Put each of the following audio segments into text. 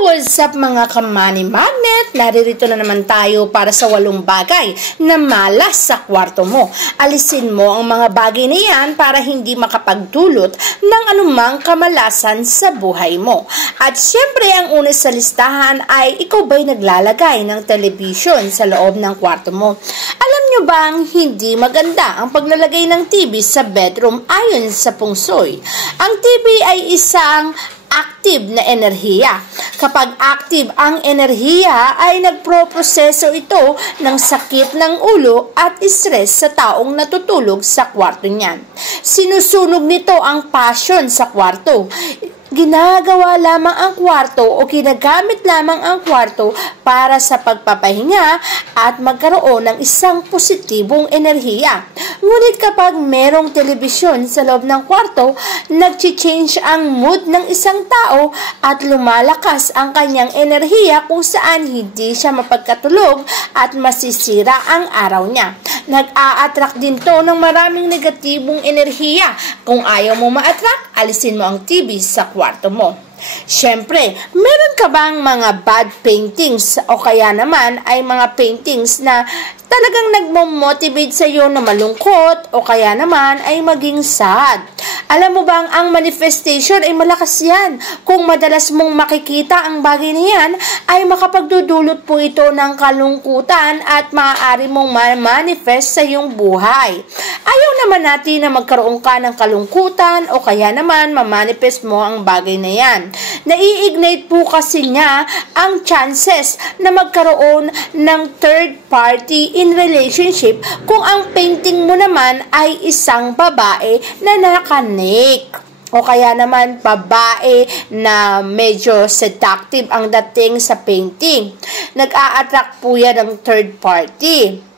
What's up mga ka-money magnet? Naririto na naman tayo para sa 8 bagay na malas sa kwarto mo. Alisin mo ang mga bagay na yan para hindi makapagdulot ng anumang kamalasan sa buhay mo. At syempre ang una sa listahan ay ikaw ba'y naglalagay ng television sa loob ng kwarto mo? Alam nyo bang hindi maganda ang paglalagay ng TV sa bedroom ayon sa Feng Shui? Ang TV ay isang active na enerhiya. Kapag active ang enerhiya ay nagproproseso ito ng sakit ng ulo at stress sa taong natutulog sa kwarto niyan. Sinusunog nito ang passion sa kwarto. Ginagawa lamang ang kwarto o ginagamit lamang ang kwarto para sa pagpapahinga at magkaroon ng isang positibong enerhiya. Ngunit kapag merong telebisyon sa loob ng kwarto, nag-change ang mood ng isang tao at lumalakas ang kanyang enerhiya kung saan hindi siya mapagkatulog at masisira ang araw niya. Nag-a-attract din to ng maraming negatibong enerhiya. Kung ayaw mo ma-attract, alisin mo ang TV sa kwarto mo. Siyempre, meron ka bang mga bad paintings o kaya naman ay mga paintings na talagang nagmo-motivate sa iyo na malungkot o kaya naman ay maging sad? Alam mo bang ang manifestation ay malakas yan? Kung madalas mong makikita ang bagay na yan, ay makapagdudulot po ito ng kalungkutan at maaari mong manifest sa iyong buhay. Ayaw naman natin na magkaroon ka ng kalungkutan o kaya naman mamanifest mo ang bagay na yan. Nai-ignite po kasi niya ang chances na magkaroon ng third party in relationship kung ang painting mo naman ay isang babae na nakanik. O kaya naman babae na medyo seductive ang dating sa painting. Nag-a-attract po yan ng third party.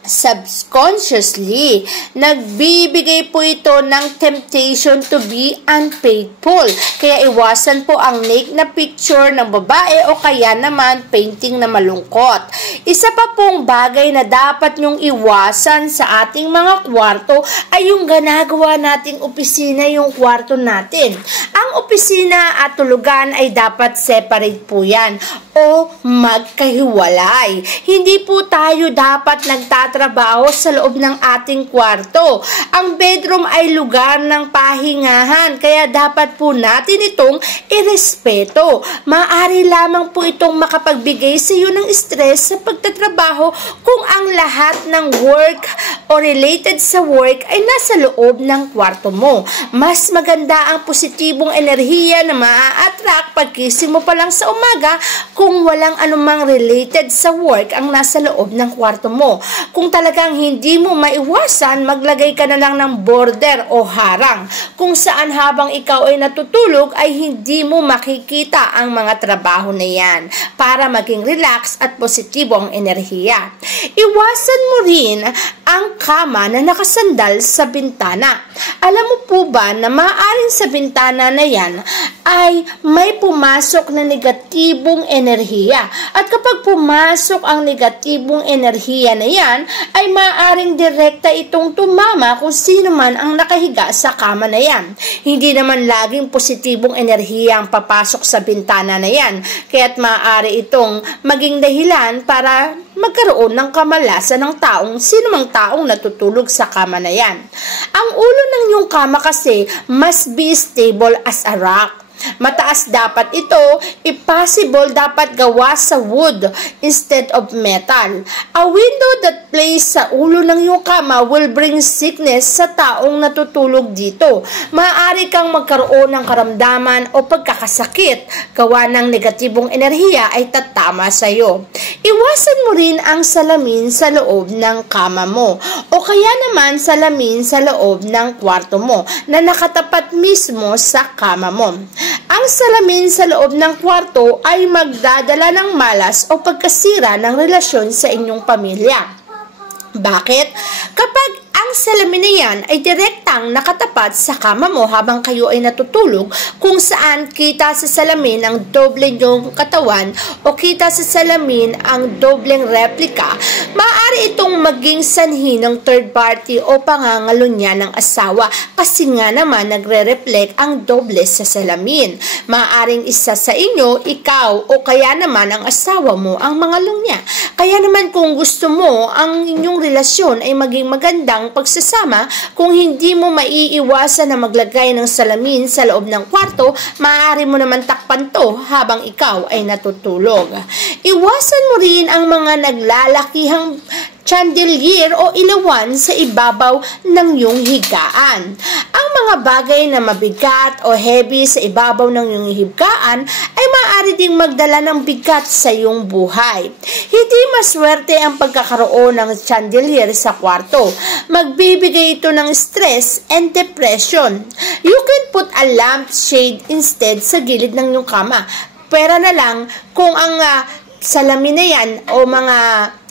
Subconsciously, nagbibigay po ito ng temptation to be unfaithful. Kaya iwasan po ang naked na picture ng babae o kaya naman painting na malungkot. Isa pa pong bagay na dapat nyong iwasan sa ating mga kwarto ay yung ginagawa nating opisina yung kwarto natin. Ang opisina at tulugan ay dapat separate po yan o magkahiwalay. Hindi po tayo dapat nagtatrabaho sa loob ng ating kwarto. Ang bedroom ay lugar ng pahingahan, kaya dapat po natin itong irespeto. Maaari lamang po itong makapagbigay sa iyo ng stress sa pagtatrabaho kung ang lahat ng work o related sa work ay nasa loob ng kwarto mo. Mas maganda ang positibong enerhiya na maa-attract pagkising mo pa lang sa umaga kung walang anumang related sa work ang nasa loob ng kwarto mo. Kung talagang hindi mo maiwasan, maglagay ka na lang ng border o harang kung saan habang ikaw ay natutulog ay hindi mo makikita ang mga trabaho na yan para maging relax at positibo ang enerhiya. Iwasan mo rin ang kama na nakasandal sa bintana. Alam mo po ba na maaaring sa bintana na yan ay may pumasok na negatibong enerhiya. At kapag pumasok ang negatibong enerhiya na yan, ay maaaring direkta itong tumama kung sino man ang nakahiga sa kama na yan. Hindi naman laging positibong enerhiya ang papasok sa bintana na yan. Kaya't maaari itong maging dahilan para magkaroon ng kamalasan ng sino mang taong natutulog sa kama na yan. Ang ulo ng iyong kama kasi must be stable as a rock. Mataas dapat ito, if possible, dapat gawa sa wood instead of metal. A window that placed sa ulo ng iyong kama will bring sickness sa taong natutulog dito. Maaari kang magkaroon ng karamdaman o pagkakasakit. Gawa ng negatibong enerhiya ay tatama sa iyo. Iwasan mo rin ang salamin sa loob ng kama mo o kaya naman salamin sa loob ng kwarto mo na nakatapat mismo sa kama mo. Ang salamin sa loob ng kwarto ay magdadala ng malas o pagkasira ng relasyon sa inyong pamilya. Bakit? Kapag ang salamin na yan ay direktang nakatapat sa kama mo habang kayo ay natutulog, kung saan kita sa salamin ang doble nyong katawan o kita sa salamin ang dobleng replika, maaari itong maging sanhi ng third party o pangangalo niya ng asawa kasi nga naman nagre-reflect ang doble sa salamin. Maaring isa sa inyo, ikaw o kaya naman ang asawa mo ang mangalong niya. Kaya naman kung gusto mo ang inyong relasyon ay maging magandang pagsasama, kung hindi mo maiiwasan na maglagay ng salamin sa loob ng kwarto, maaari mo naman takpan to habang ikaw ay natutulog. Iwasan mo rin ang mga naglalakihang chandelier o ilawan sa ibabaw ng iyong higaan. Ang mga bagay na mabigat o heavy sa ibabaw ng iyong higaan ay maaari ding magdala ng bigat sa iyong buhay. Hindi maswerte ang pagkakaroon ng chandelier sa kwarto. Magbibigay ito ng stress and depression. You can put a lampshade instead sa gilid ng iyong kama. Pera na lang kung ang salamin na yan o mga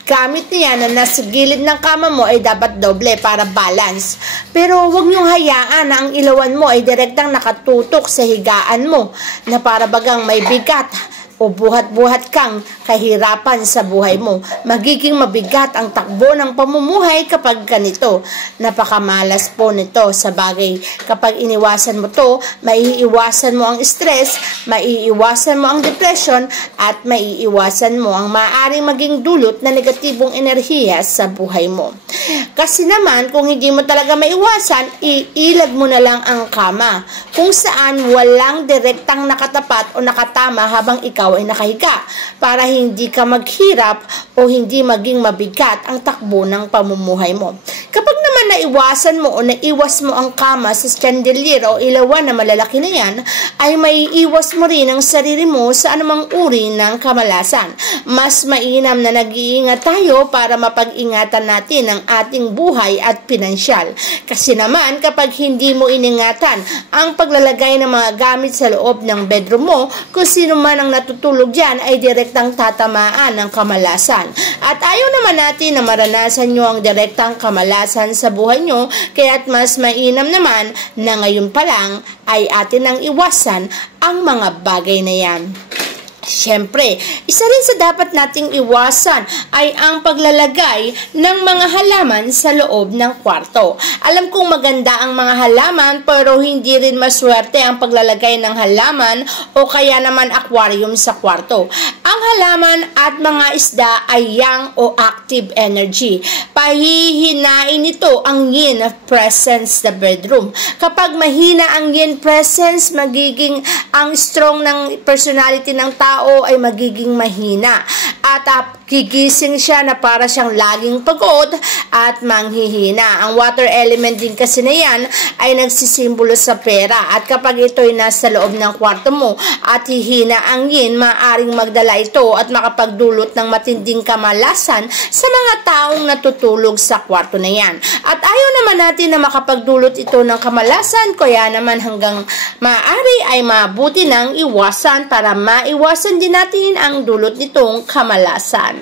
gamit niya na nasa gilid ng kama mo ay dapat doble para balance. Pero huwag niyong hayaan na ang ilawan mo ay direktang nakatutok sa higaan mo na para bagang may bigat o buhat-buhat kang kahirapan sa buhay mo. Magiging mabigat ang takbo ng pamumuhay kapag ganito. Napakamalas po nito sa bagay. Kapag iniwasan mo to, maiiwasan mo ang stress, maiiwasan mo ang depression, at maiiwasan mo ang maaaring maging dulot na negatibong enerhiya sa buhay mo. Kasi naman, kung hindi mo talaga maiwasan, iilag mo na lang ang kama, kung saan walang direktang nakatapat o nakatama habang ikaw ay nakahiga, para hindi ka maghirap o hindi maging mabigat ang takbo ng pamumuhay mo. Kapag naman naiwasan mo o naiwas mo ang kama sa chandelier o ilawan na malalaki na yan, ay maiiwas mo rin ang sarili mo sa anumang uri ng kamalasan. Mas mainam na nag-iingat tayo para mapag-ingatan natin ang ating buhay at pinansyal. Kasi naman kapag hindi mo iningatan ang paglalagay ng mga gamit sa loob ng bedroom mo, kung sino man ang natutulog dyan ay direktang tatamaan ng kamalasan. At ayaw naman natin na maranasan nyo ang direktang kamalasan sa buhay nyo, kaya't mas mainam naman na ngayon pa lang ay atin ang iwasan ang mga bagay na yan. Siyempre, isa rin sa dapat nating iwasan ay ang paglalagay ng mga halaman sa loob ng kwarto. Alam kong maganda ang mga halaman pero hindi rin maswerte ang paglalagay ng halaman o kaya naman aquarium sa kwarto. Ang halaman at mga isda ay yang o active energy. Pahihinain ito ang yin presence sa bedroom. Kapag mahina ang yin presence, magiging ang strong ng personality ng tao ay magiging mahina at gigising siya na para siyang laging pagod at manghihina. Ang water element din kasi na yan ay nagsisimbolo sa pera, at kapag ito ay nasa loob ng kwarto mo at hihina ang yin, maaaring magdala ito at makapagdulot ng matinding kamalasan sa mga taong natutulog sa kwarto na yan. At ayaw naman natin na makapagdulot ito ng kamalasan, kaya naman hanggang maaari ay mabuti nang iwasan para maiwasan din natin ang dulot nitong kamalasan.